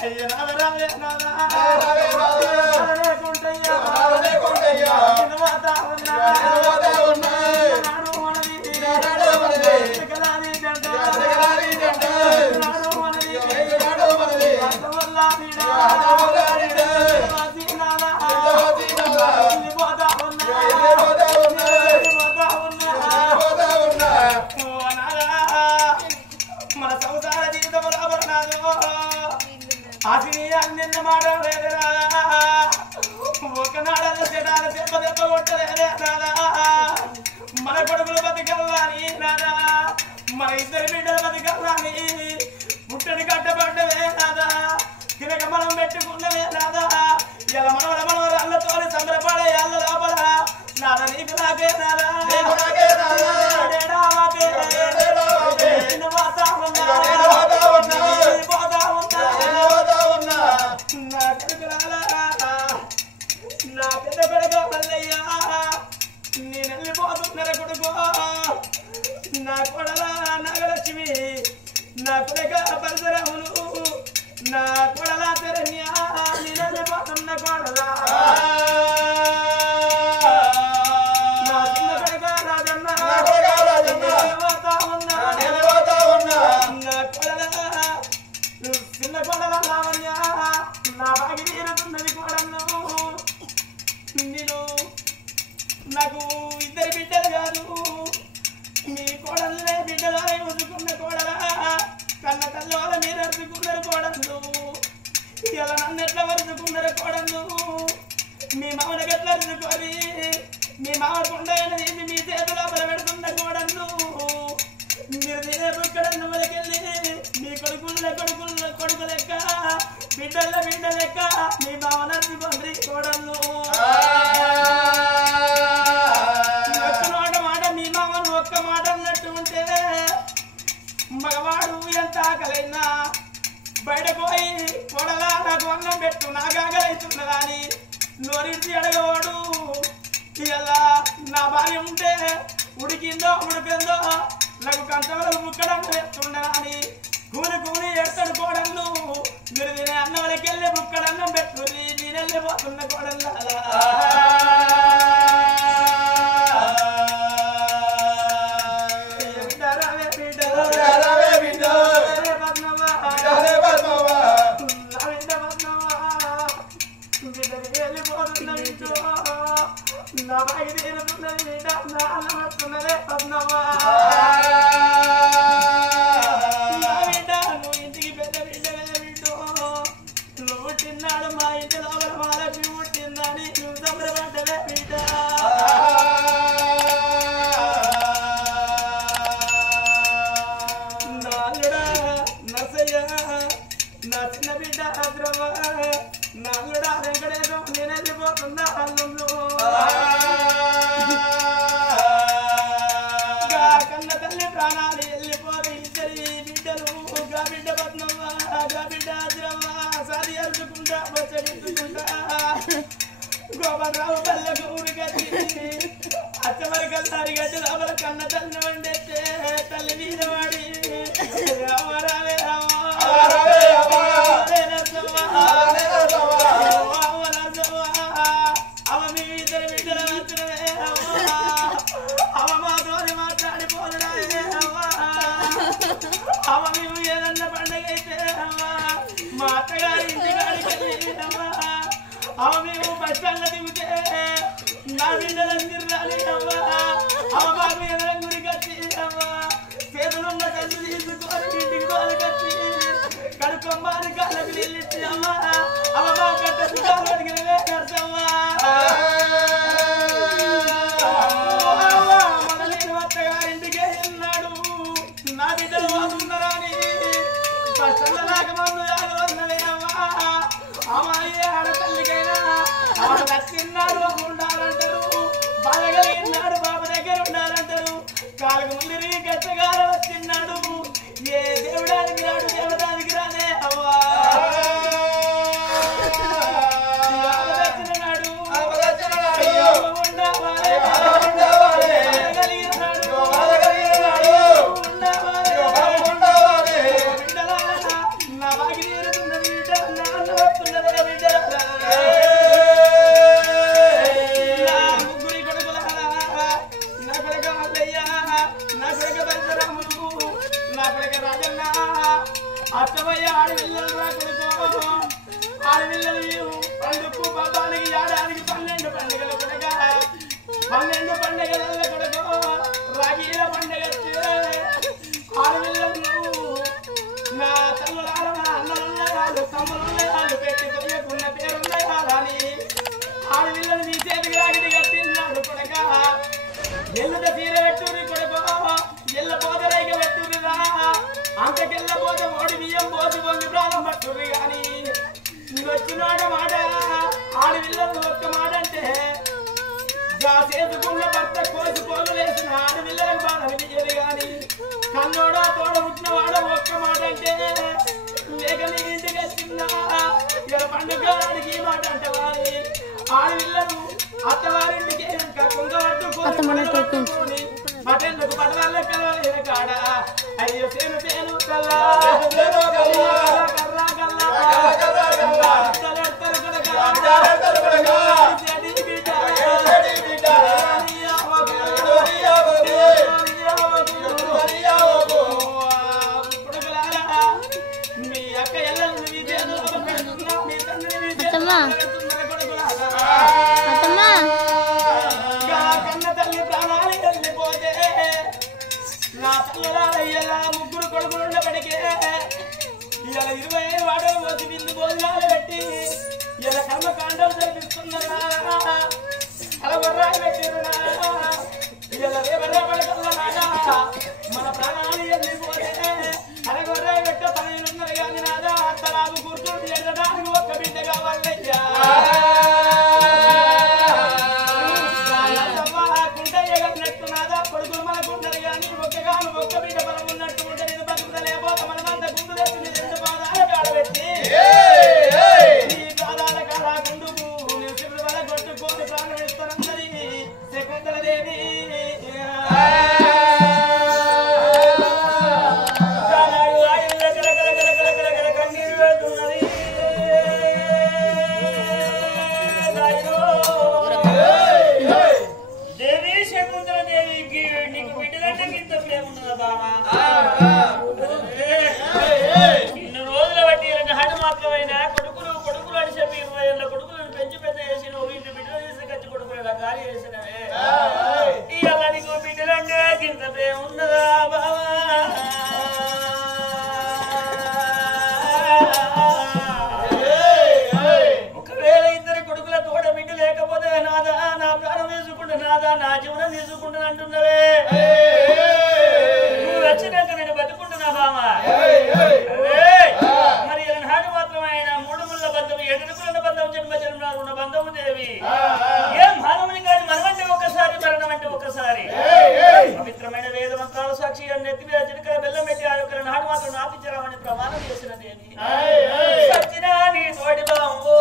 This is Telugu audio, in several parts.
అయ్య నాదరావే నాదా మన సంసార జీవితం రాబడినాదు ఆశని అన్న మాట లేదురా ఒకనాడల్లో చెడాల దెబ్బ దెబ్బ కొట్టలేదే నాదా మన కొడుకులు బతికల్లాని నాదా మన ఇద్దరు బిడ్డలు బతికల్లాని పుట్టడి కట్టబడ్డవే నాదా తినక మనం పెట్టుకున్నవే నాదా ఇలా మనవరల్లతో సంబరపడే అల్ల లోపల నాదా నీకు నాకే నాదా నా పెద్ద పెడగ మల్లయ్య నేను వెళ్ళిపోతున్నర కొడుకో నా కొడల నాగలక్ష్మి నా కొడక పరిసరములు నా కొడల తెరన్య నేను వెళ్ళిపోతున్న కొడల నా చిన్న కొడక రాజన్న నా కొడల చిన్న కొడల లావణ్య నా బాగి తీరుతున్నది కొడలు నేను నాకు ఇద్దరు బిడ్డలు కాదు మీ కోడలే బిడ్డలే ఉంచుకున్న కోడల కన్న తల్లి మీరు అరుచుకున్నారు కోడలు ఇలా నన్ను ఎట్లా వరుచుకున్నారు కోడలు మీ మామని ఎట్లా అరుచుకొని మీ మామ కొండైన తీసి మీ చేతిలో పెడుతున్న కోడలు మీరు రేపు ఇక్కడ నువ్వులకెళ్ళి మీ కొడుకు లెక్క బిడ్డల బిడ్డ లెక్క మీ మామని అరుచుకోండి కోడలు ఒక్క మాట అన్నట్టు ఉంటే మగవాడు ఎంత ఆకలైనా బయటకు పోయి కొడలా నాకు అన్నం పెట్టు నాకు ఆకలైతున్నదా అని నోరిడిచి అడగవాడు ఇలా నా భార్య ఉంటే ఉడికిందో ఉడికిందో నాకు కంచవలకు ముక్కడం పెడుతుండదా అని కూని ఎడతాడు కోడళ్ళు మీరు తినే అన్నంలోకి వెళ్ళి ముక్కడన్నం పెట్టుకుని నేను వెళ్ళిపోతున్న కోడళ్ళ నా బాగి తీరుతున్నది బిడ్డ నా అన్నమవుతున్నదే పద్మవా నా బిడ్డ నువ్వు ఇంటికి పెద్ద బిడ్డ కదా బిడ్డు నువ్వు తిన్నాడు మా ఇంటి లోపల మాలకి పుట్టిందని నువ్వు సంబరపడ్డవే బిడ్డ నాలుడా నర్సయ్య నా చిన్న బిడ్డ అద్రవ్వ నాలుడా వెంకటేశం నేను వెళ్ళిపోతున్నా అల్లు కన్న తల్లి ప్రాణాలు వెళ్ళిపోయి ఇద్దరి బిడ్డలు గా బిడ్డ పద్మవ్వ గా బిడ్డ అద్రవ్వ సాది అరుచుకుంటా బొచ్చడించుకుంటా గోపాలరావు పల్లెకు ఊరికచ్చి అచ్చమరికల్లారి గడ్డి లోపల కన్న తల్లి వండెత్తే తల్లి మీద వాడి రావరావే అవ మీ ఇద్దరు బిడ్డల వచ్చినవే అవ మాతోని మాట్లాడిపోదురా అవ మేము ఏదన్నా పండుగ అయితే మా అత్తగారి ఇంటి కాడికి అవ మేము బస్టాండ్లో దిగితే నా బిడ్డలను తిరగాలి అవ మాకు ఎదురం గురికి వచ్చి చేతులున్న తల్లి తీసుకొని ఇంటికి తోలుకొచ్చి కడుకొమ్మాని కాళ్ళకి నీళ్ళిచ్చి అవ మా కట్టకి అడిగినవే కర్తవ్వా మన నేను అత్తగారింటికే వెళ్ళినాడు నా బిడ్డలు వాడుతున్నారా అని బస్టాండ్లో రాకమందు ఉన్నవేనమ్మా అమ్మాయి ఆడతల్లికైనా ఆడ నచ్చిన్నాడు ఉండాలంటారు బాధగలిగినాడు బాబు దగ్గర ఉండాలంటారు కాలకు ముందు గచ్చగాల వచ్చిన్నాడు ఏ దేవుడానికి రాడు దేవతానికి రానే అవ్వా వచ్చినాడు నా బాగి తీరుతున్నది అత్తమయ్య ఆడపిల్లలు రాకుడుకో ఆడపిల్లలు పండుగకు పబ్బానికి ఏడాదికి 12 పండుగలు కొడగా 12 పండుగలలో కొడకో రాగీల పండుగ ఆడపిల్లలు నా తల్లులాల నా అన్నలున్నాయాలు తమ్ములున్నాయాలు పెట్టి కొయ్యకున్న పేరున్నాయాలని ఆడపిల్లలు నీ చేతికి రాగిడి కట్టిన్నాడు కొడగా ఎల్లుద తీర పెట్టుని కొడుకో ఎల్ల పోదరైక పెట్టురురా అంతకెళ్ళ పోతే ఓడి బియ్యం పోసి పొంగి ప్రాణం పట్టుర్రు గాని వచ్చినాడు మాట ఆడపిల్లలు ఒక్క మాట అంటే చేసుకున్న భర్త కోసి పోలు వేసిన ఆడపిల్లలకు బాధ అనిపించేది గాని కన్నోడా తోడ పుట్టిన వాడ ఒక్క మాట అంటే లేక నీ ఇంటికి వచ్చిందా ఇలా పండుగకి ఈ మాట అంటే వారి ఆడపిల్లలు అత్తవారింటికి కుంగబట్టుకుని మటెందుకు పడవాళ్ళ కలవలేన కాడ అయ్యో సేను సేను కల్లా కర్రా కల్లా మీ అక్క ఎల్లలు మీ తండ్రి కన్న తల్లి ప్రాణాలు వెళ్ళిపోతే నా తల్లిలా ముగ్గురు కొడుకులు ఉండబడికే ఇలా 25 వాడలు వచ్చి బిందు భోజనాలు పెట్టి ఇలా కర్మకాండం జరిపిస్తున్నారా అలా వర్రాలు పెట్టిరునా ఇలా రేవర్రా పడకల్లా మన ప్రాణాలు వెళ్ళిపోతే అలా వర్రాలు పెట్ట పనున్నారు కానీ నాదా అంతలాగు కూర్చుండి ఎడడానికి ఒక్క బిడ్డ కావాలయ్యా కొడుకులు మనకుంటారు కానీ ఒక్కగాను ఒక్క బిడ్డ బలం ఉన్నట్టు ఉంటే నేను బతుకుతలేకపోతే మనమంతా గుండు తెచ్చి 2 పాదాలు కాడబెట్టి ఈ పాదాల కాడ గుండుకు నేను శివుడు వల్ల కొట్టుకొని ప్రాణం ఇస్తానన్నది శకుంతలదేవి కన్నీరు వెళ్తున్నది దేవి శకుంతలదేవికి నీకు బిడ్డలంటే ఇంత ప్రేమ ఉన్నదా బావా ఇన్ని రోజుల బట్టి హడు మాత్రమైనా కొడుకులు అని చెప్పి 20 ఏళ్ళ కొడుకులను పెంచి పెద్ద చేసి నువ్వు ఇంటి బిడ్డలు చేసి కచ్చి కొడుకులు గాలి చేసినవే ఇవాళ నీకు బిడ్డలంటే ఇంత ప్రేమ ఉన్నదా బావా ఒకవేళ ఇద్దరు కొడుకుల తోడ బిడ్డ లేకపోతే నాదా నా ప్రాణం తీసుకుంటా నాదా నా జీవనం తీసుకుంటా అంటున్నవే నువ్వు వచ్చినాక నేను బతుకుంటున్నా బామా మరి నాడు మాత్రమైన 3 ముళ్ళ బంధం 7 అడుగుల బంధం జన్మ జన్మలో ఉన్న బంధము దేవి ఏం భావమని కాదు మనమంటే ఒకసారి మరణం అంటే ఒకసారి పవిత్రమైన వేద మంత్రాల సాక్షి నెత్తి మీద చిరకల బెల్లం పెట్టి ఆ యొక్క నాడు మాత్రం నాపించరామని ప్రమాణం చేసిన దేవి సచ్చినా నీ తోడి బాంబో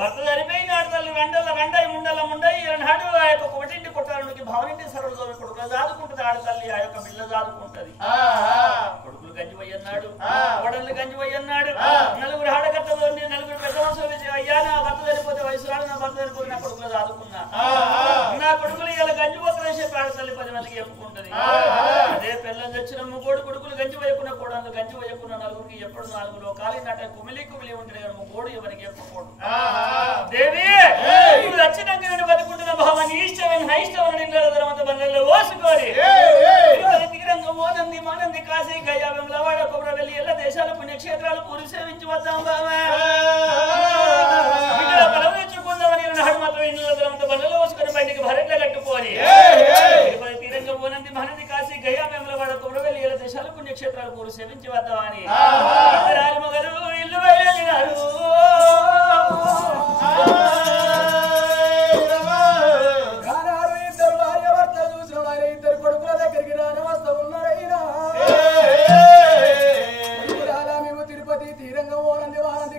భర్త చనిపోయినాడు తల్లి వెండై ముండయి నాడు ఆ యొక్క కొట్టింటి కొట్టాలకి భావనింటి సరళ కొడుకులు దాదుకుంటుంది ఆడ తల్లి ఆ యొక్క బిడ్డ దాదుకుంటది కొడుకులు గంజిపోయన్నాడు కోడళ్ళు గంజిపోయన్నాడు నలుగురు ఆడగట్టలో 4 పెద్ద మనుషులు అయ్యా నా భర్త చనిపోతే వయసురాడు నా భర్త చనిపోతే నా కొడుకులు దాదుకున్నా నా కొడుకులు ఇలా గంజిపోతున్న చెప్పి ఆడ తల్లి 10 మందికి చెప్పుకుంటది అదే పిల్లలు తెచ్చిన 3 కొడుకులు గంజిపోయకున్న కోడళ్ళు గంజిపోయకున్న నలుగురికి ఎప్పుడు 4 లోకాలు నట కుమిలి ఉంటే మూడు ఎవరికి చెప్పుకోడు దేవి నువ్వు వచ్చినాక నేను బతుకుంటున్న భావాన్ని ఇష్టమైన ఇష్టమైన తర్వాత బండ్లలో ఓసుకోరి తీరంగా మోనంది మానంది కాశీ గయా వెంలవాడ కొబ్బరి వెళ్ళి ಎಲ್ಲ దేశాల పుణ్యక్షేత్రాలు పూరి సేవించి వద్దాం బావా ఇక్కడ బలం తెచ్చుకుందామని నాడు మాత్రం ఇళ్ళ తర్వాత బండ్లలో ఓసుకొని బయటికి భరెట్ల కట్టుకోని తీరంగా మోనంది మానంది కాశీ గయా వెంలవాడ కొబ్బరి వెళ్ళి ಎಲ್ಲ దేశాల పుణ్యక్షేత్రాలు పూరి సేవించి వద్దామని ఇద్దరు మగలు ఇల్లు వెళ్ళినారు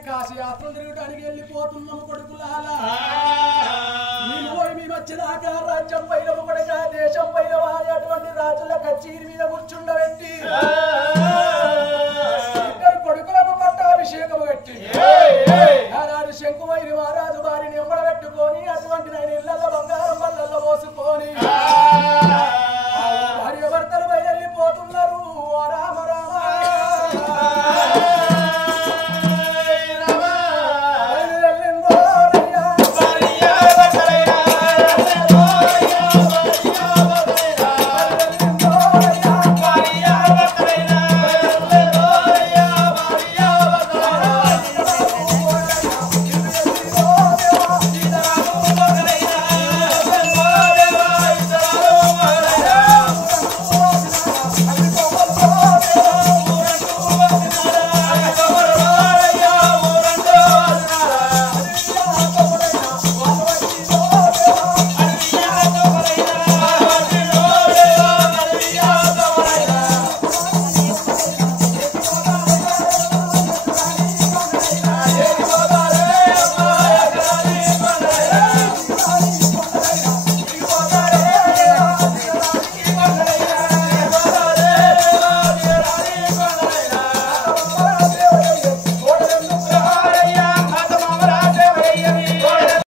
కాశీ యాత్రలు తిరగడానికి వెళ్ళిపోతున్నాము కొడుకులాలా మేము వచ్చేదాకా రాజ్యం పైన కొడక దేశం పైన అటువంటి రాజుల కచేరి మీద కూర్చుండబెట్టి ఇద్దరు కొడుకులకు పట్టాభిషేకం పెట్టి ఆనాడు శంకుమైరి మహారాజు వారిని ఎంబడబెట్టుకొని అటువంటి 9 ఇళ్లలో బంగారం బళ్ళల్లో పోసుకొని